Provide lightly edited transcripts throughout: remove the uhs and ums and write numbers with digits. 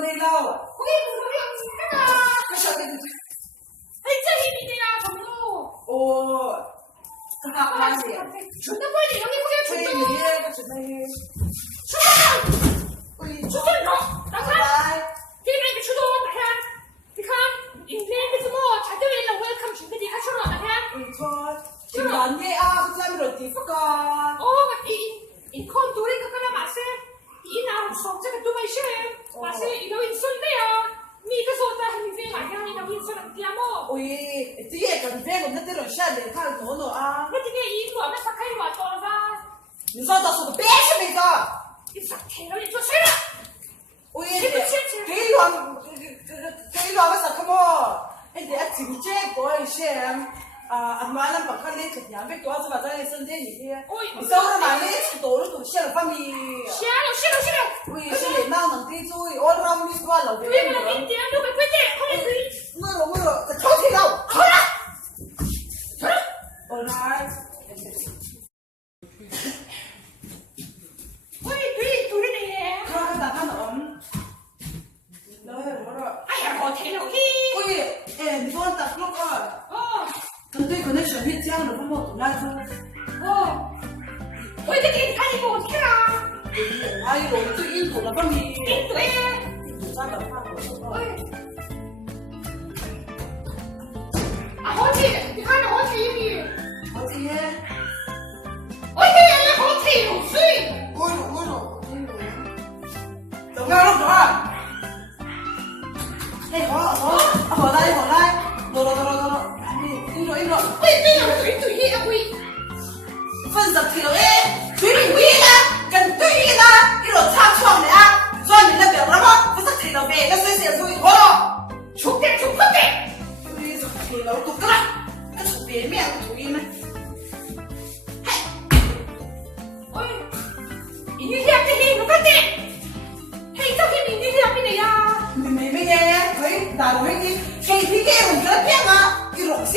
thấy lâu. Ôi, nó bị ông cái à. Cái sợ cái Ê, chơi hình đi à, không đâu. ồ, cái học làm gì? Chúng nó quay đi, nó đi quay Chơi chúng gì nó. đấy, cái chuyện này. Chúng nó. Ui, Chúng nó. Đó bye là. bye. Cái này cái chúng nó là ha. Thì không, in lên cái gì mà, trái tới là welcome chúng cái gì khác chúng nó là ha. Ui thôi, chỉ đoán nghe à, cái làm rồi thì phức à. Ô, mà in con túi cái là mà sẽ. In nào sống cho cái túi mày xem. Mà sẽ in đâu in xuân đấy à. Mi cái số ta hình viên lại ha, in đâu in xuân làm kia mà. Ui, tí ấy cần phê của nó tới rồi xe để thay tổ nữa à. Cái gì cái in của nó sắp khai hòa to ra.你说到是个别是没的。你咋听到你做谁了？喂，给乱个啥个么？哎，这真正过一些啊，俺妈那把看那个样，别多子把咱的身体里边，你走了嘛，你多了都写了方面。写了。喂，是你那能记住，我让你说了的。对了，明天就会快点，快点。我这抽屉了，好了。我来。喂，对，都是你。看打看懂。哎呀，我听了去。喂，哎，你帮我打录啊。哦。对，可能小叶这样的，他们不来说。哦。喂，这给他一个我听啊。还有最印度的方面。印度耶。印度啥的话，喂。啊，好听，你看着好听的。好听。喂，这也好听，有水。我怎么样，老板？哎，好来，走，你说，喂，对呀，喂。分十條咧，對面啦，跟對面啦，呢度拆窗嚟啊，所以你那表啦嘛，不是條邊個水蛇水好咯，出點。你是條路獨噶啦，一出邊面個主意咩？喂，你聽我快點，嘿，周天明天去邊嚟呀？你咩嘢？佢大陸啲飛機嘅唔得邊啊，要落下。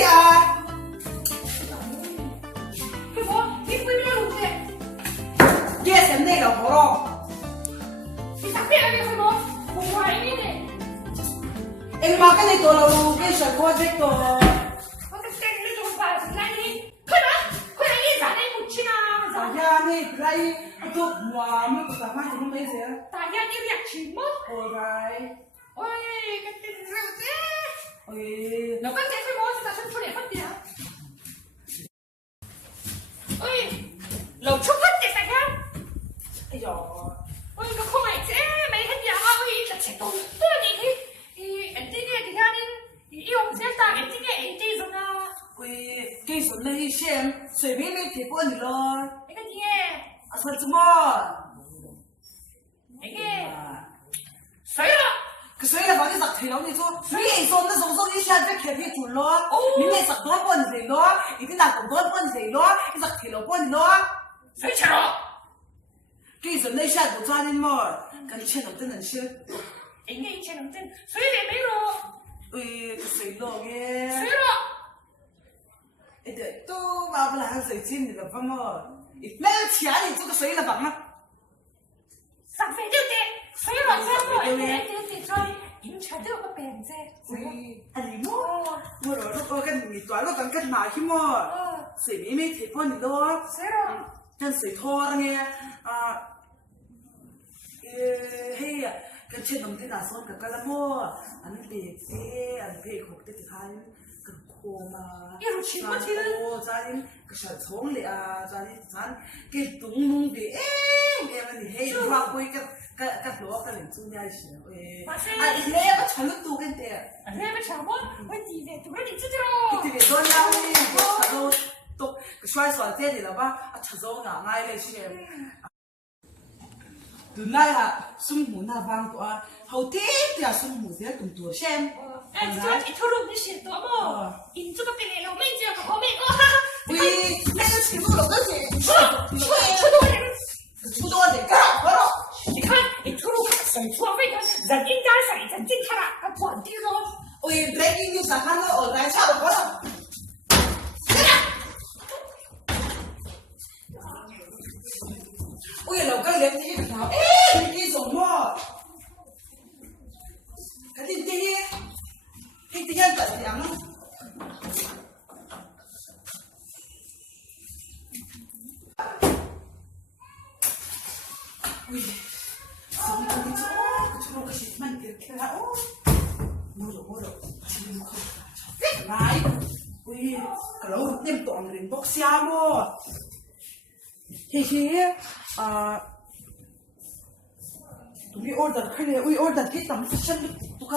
佢講你飛邊路嘅？嘢成呢就好咯。你特別係你去講，冇壞呢啲。你媽跟你到路機上嗰隻個。我嘅聲你仲快時間你，佢呢咋你冇錢啊？大家呢嚟都唔話乜個大媽做乜嘢事啊？大家要入錢麼？好嘅。喂，個電腦啫。喂，老闆姐佢攞打算出嚟分點啊？喂，流出分點大家？哎呀，喂，個空嚟啫，未分點啊？喂，就程度都係你人哋嘅其他啲用者打人哋嘅人哋仲啊？喂，技術呢先隨便你提過你咯。你個嘢，啊，說什麼？你嘅水啦。可所以呢，反正十條你說，所以說那種說一下就開批准咯，你那十多半嚟咯，一定拿咁多半嚟咯，一十條半咯。水吃了。技術呢下就抓你麼？跟錢都真能吃。人家以前能挣，水也沒了。喂，水落嘅。水了。哎對，都挖不來水進你了，麼？那個錢你做個水了吧嗎？上飛對不對？水了之後，對，所以飲茶都有個病啫。喂，阿你麼？我來都個跟你短了跟跟哪去麼？水妹妹提過你咯。水了。跟水拖嘅啊，嘿呀，跟錢同啲大嫂個啦麼？อันนี้อันนี้ของที่ทานกับโคมาโอ้จานินก็ฉันท้องเลยจานินฉันกินตุ้งมุ้งดิมันนี่เฮ้ยว่าคุยกับหลวงกันเลยจุนยาสิอันนี้ก็ฉันรู้ตัวกันเด้ออันนี้ไม่ใช่ว่าวันดีเนี่ยตัวนี้จะรอที่เป็นตัวนี้ฉันรู้ตัวก็ช่วยสอนเจ้าดีแล้วว่าฉันรู้ง่ายเลยใช่ไหมดูน่าละสุ่มหูน่าฟังตัวเขาเที่ยวสุ่มหูเสียตุ่มตัวเช่น哎，你说你透露你写多么？你这个病人老妹子个好妹个哈。喂，那个尺度老多些，出多点，出多点，干好了。你看你透露水出肺的，人应该水人进去了，还转地了。喂，breaking news 看到我来差不多了。喂，老哥，你这条，哎，你什么？ ui sống trong cái chỗ cái chỗ cái gì mình kêu kêu là mua rồi chỉ mua không này ui cái lâu tiêm toàn đến bóc xa mua thì tụi mình order cái này ui order cái tấm fashion tụi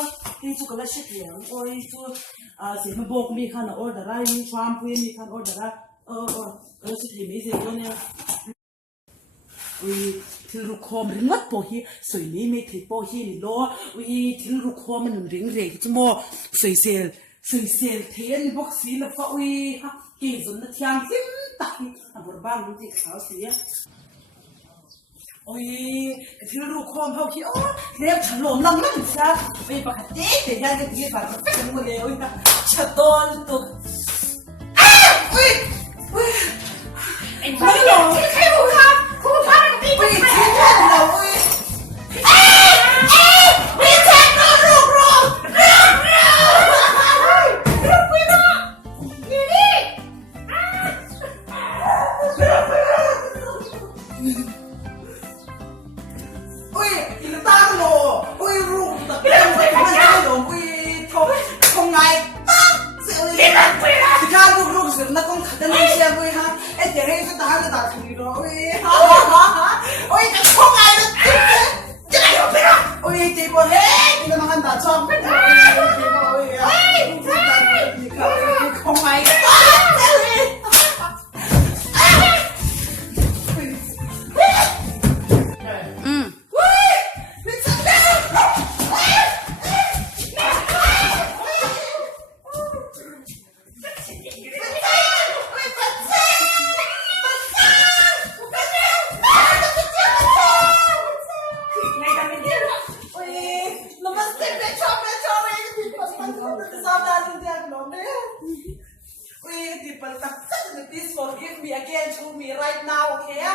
cái là shit liền ui tụi gì mà bọc mi khăn order ra mi shampoo mi khăn order ra cái shit thì mấy gì đó nè ui thil ru khom ring ngat po hi soi ni me thi po hi ni lo ui thil ru khom man ring re chi mo soi sel then box si la fa ui ha ki zun na thiang sim ta hi abur ba lu ti khao si ui thil ru khom ho hi lem chan lo nam nam sa ui ba kha te ya ke ti ba ka mo le ui cha ton tu ui anh phải lo cái vụ ha không phải là cái ui chi ta lo ui ui cha no ru ui il ta lo ui ru ta cái mà lo ui không ngày thì ra ru sự nó cũng thật là xe ui ha em chỉ hay cái ta thì rồi ui không ngày được chứ này không biết ui chị buồn hết thì nó ăn ta xong ui không ngày Forgive me again to me right now, okay?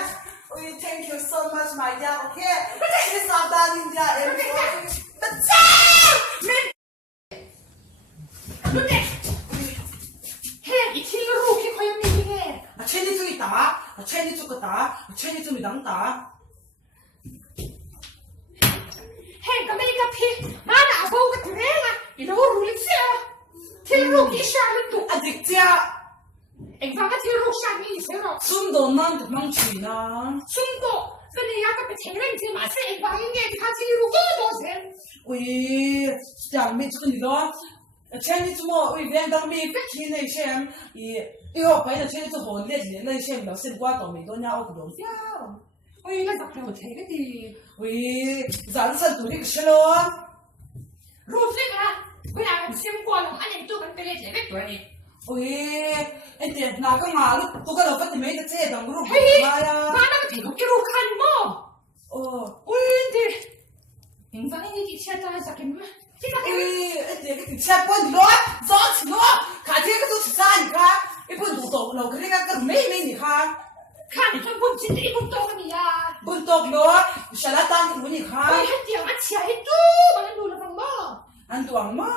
We thank you so much, my dear, okay? Please not done in there and lúc này hết ít khi nó rủ khi coi em đi nghe 체니 좀 있다. 체니 좀 있다. 체니 좀 있다. hết cái này cái phi mà đã vô cái thế à thì nó rủ lịch sử thì rủ cái sao lên tụ 아직지야 anh vào cái thì rủ sao như thế rồi 숨도 난 도망치나. 숨도 cái này cái phải thế này thì mà sẽ anh vào nghe thì cái thì rủ cái đó thế 우리 장미 조금 이거 체니 좀 우리 vendang mi fiki này xem 이거 phải 체니 좀 혼내 này xem nó xem qua còn mình đâu nhau cũng đúng. ôi là gặp đầu thế cái gì 우리 잔산 둘이 그실어. rủ thế à bây giờ mình xem qua rồi anh em tôi cần cái gì cái tuổi này 우리 이제 나가 말로 또 가서 같이 매일 제 당으로 헤이 가야. 나는 대놓고 록한 뭐 ôi đi mình vẫn đi đi xe ta sao cái 우리 이제 채권 너 저치 너 가지고 또 사니까 이번 도도 너 그러니까 그 매일매일 가.看你不今天不懂你呀 buntok lo shalatan kuni ôi kha hết tiếng ăn chia hết chú mà nó đủ là bằng mơ an tuang ma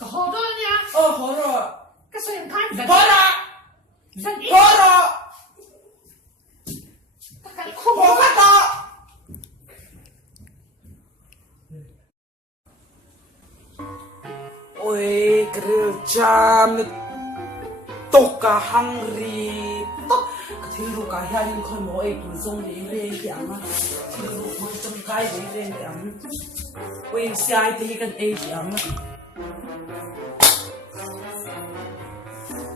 có hồ đó nha horo cái số em khăn dân hora dân ít horo tất cả không ho ka ta oi grill jam toka hungry tok thiru ka hian khoi mo ei tu zong le re ki anga thiru mo chom kai le re ki anga oi sai te kan ei ki anga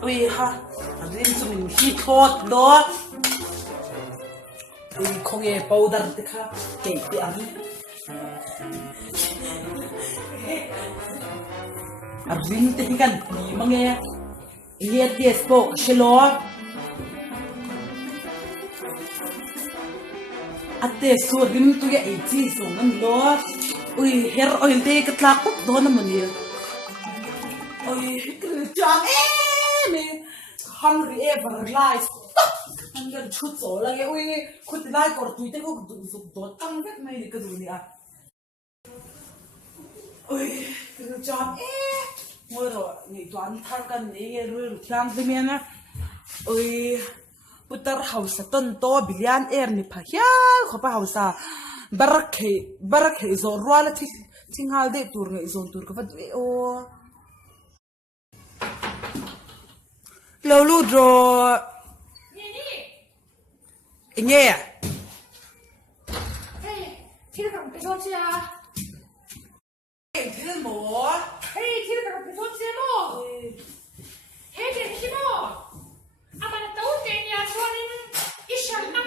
oi ha rin chu min hi thot do oi khong e powder te kha ke ki anga rin te kan ni mange Lihat dia spok shelo ate so rim tu ya echi so ngam lo ui hair oil te ka tlak up do na mani ui jam me hungry ever lies angan chut so la ge ui khut lai kor tu te ko du su do tang vet mai ni ka du ni a ui jam ngồi rồi nghỉ toán thang cần đi rồi thang thế miền á ơi putar house ton to bilian ni phahia khopa house barak he zo rwala thingal de tur ngai zon tur ka vat o lo lu dro nghe à Khi nào cầm cái con chưa? thế mỏ Khi nào cầm cái con chưa mỏ? Cái gì mỏ? À mà nó tấu tiền nhà xuân ít sẵn nó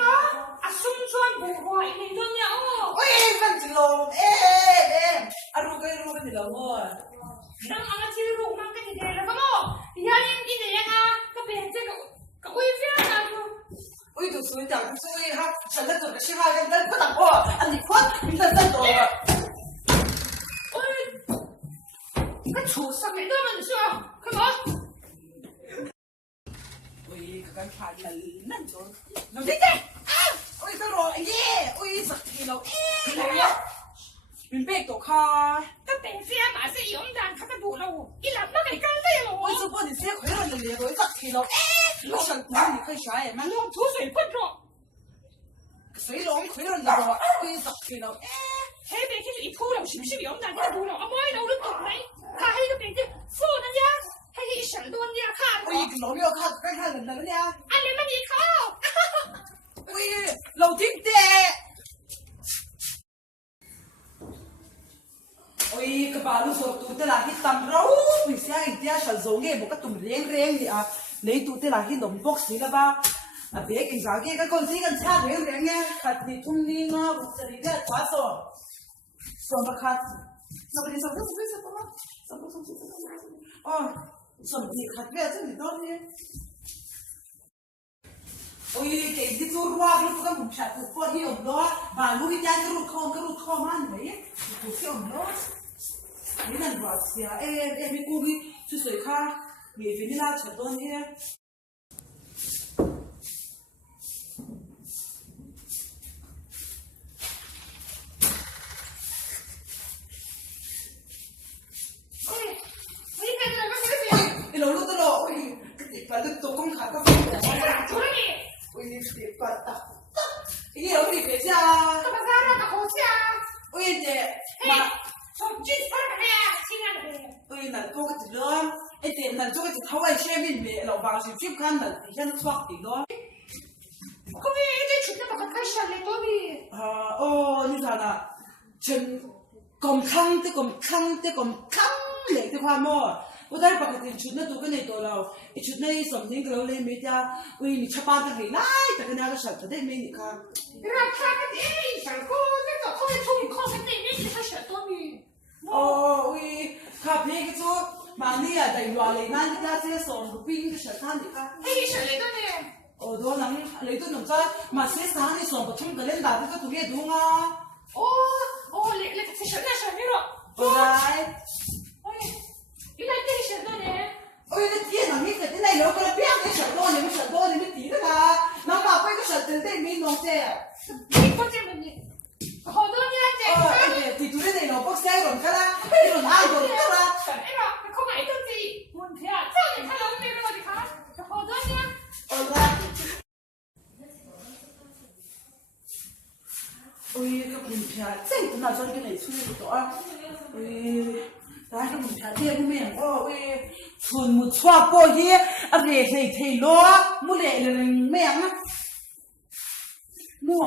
à xuân xuân bù hỏi mình luôn nhau. ôi văn chỉ lồng em ăn luôn cái gì lồng rồi Đang ăn chỉ rụng đang cái gì đấy là không mỏ? Nhà em đi này à? Cái bên trên cái uy phía nào luôn? ôi tụi suy chẳng suy haฉันจะจดกับชื่ออะไรกันก็ต่างพ่ออันนี้พ่อมีแต่ตัว ôi cái chủ sao cái đó mình sao? Cái gì? ôi cái căn phải là năn rồi nó đi cái ôi cái rồi ôi giật thì nó mình biết tổ kha cái bên phía mà sẽ dùng đàn cái đủ lâu, ít làm nó cái cái gì rồi? ôi số bọn thì sẽ khỏe hơn liền rồi giật thì nó nó chẳng cũng thì khơi trái mà Luôn thú水喷着， 水龙khỏe hơn rồi ôi giật thì nó 喺邊跟住一鋪流是唔是用đàn cái đủ lâu？阿妹老都懂你，他喺個邊啲貨人家，喺一成多人家看過， ôi cái lỗ miêu kha cái kha lần lần nha 阿你乜嘢靠？ ôi lâu tiếng tệ ôi cái bà lu sột tụi tê là cái tầm rau mình sẽ anh tia sản giống nghe một cái tụm riêng riêng thì à lấy tụi tê là cái đồng box gì đó ba à bé cái giá cái con gì con cha riêng riêng nghe khát thì thun đi nó một cái gì đó quá rồi rồi mà khát nó bây giờ nó bây giờ nó rồi thì khát về chứ gì đó đi ôi cái gì tôi qua cái tôi cũng chặt tôi qua hiểu đó bà lúc cái cái rút kho man vậy tôi hiểu đóนี่นั่นว่าเสียไม่กูนี่สวยๆค่ะมีวินิลาเฉดต้นเนี่ยเฮ้ยนี่เป็นอะไรก็ไม่รู้ ไอ้เราลูกตลกกระติกปลาลูกตัวก้มขาก็ฟิว ช่วยนี่ โอ้ยนี่กระติกปลาตักไอ้นี่เราไม่ได้เปจ้า ก็มาการะกับโคเชีย โอ้ยเจ๊ เฮ้ย มา ชมจิ้นสักเนี่ยที่นั่นเลย โอ้ยนั่นตัวก็จะเริ่มไอ้เจ๊นั่นตัวก็จะเท่าไอ้เช่มินเบเราบางสิ่งฟิวกันนั่นที่ฉันชอบติดด้วย ก็ไม่ได้ชุดนั้นก็แค่ฉันเลยตัวนี้ โอ้นี่ท่านะฉันกลมคังแต่กลมคังเลยที่ความมั่วว่าได้ปกติชุดนั้นตัวก็ในตัวเราไอชุดนั้นสมจริงเราเลยไม่ได้อุ้ยมีชาวบ้านตั้งไหนแต่ก็น่าจะฉันจะได้ไม่นี่ค่ะ ราคากันเองฉันก็ไม่ต้องเข้าไปทุ่มข้อกันเองไม่ใช่ฉันตัวนี้ โอ้อุ้ยข้าพี่ก็ชัวมาเนี่ยแต่ว่าเลยนั่นที่ได้เสียสองรูปีก็ฉันท่านนี่ค่ะ เฮ้ยฉันเลยตัวนี้ โอ้ตัวนั้นเลยตัวหนุ่มจ้ามาเสียสารในสองประชุมกันเล่นดาบก็ตัวเรียดูงา โอ้เลยที่ฉันน่ะฉันไม่รู้ โอ้ได้ โอ้ยอีนั่นที่ฉันตัวนี้ โอ้ยแล้วที่นั่นนี่เกิดที่ไหนเราก็เปี้ยงไอ้ฉันโดนเนี่ยไม่ฉันโดนเนี่ยไม่ตีนะคะน้องบ่าวไปก็ฉันตื่นเต้นไม่น้องเจ๊ นี่ก็จะมันนี่ขอตัวนี้เจ๊ ไอ้เจ๊ที่ตัวนี้เราบอกใช่หรอคะไอ้หล่นอ้ายหล่นก็ละ ฉันไม่รู้เขาหมายถึงสิมันเพี้ยเจ้าเนี่ยถ้าเราไม่รู้ดิคะขอตัวนี้ โอ้ได้โอ้ยก็คุณพี่อาเจ๊ตัวน่าจะเป็นไอ้ช่วยตัวโอ้ยได้ก็คุณพี่อาเจ๊ก็ไม่ยังโอ้ยชวนมุดชัวปอยอะไรเลยเทล้อมุเล่เลยไม่ยังนะมั่ว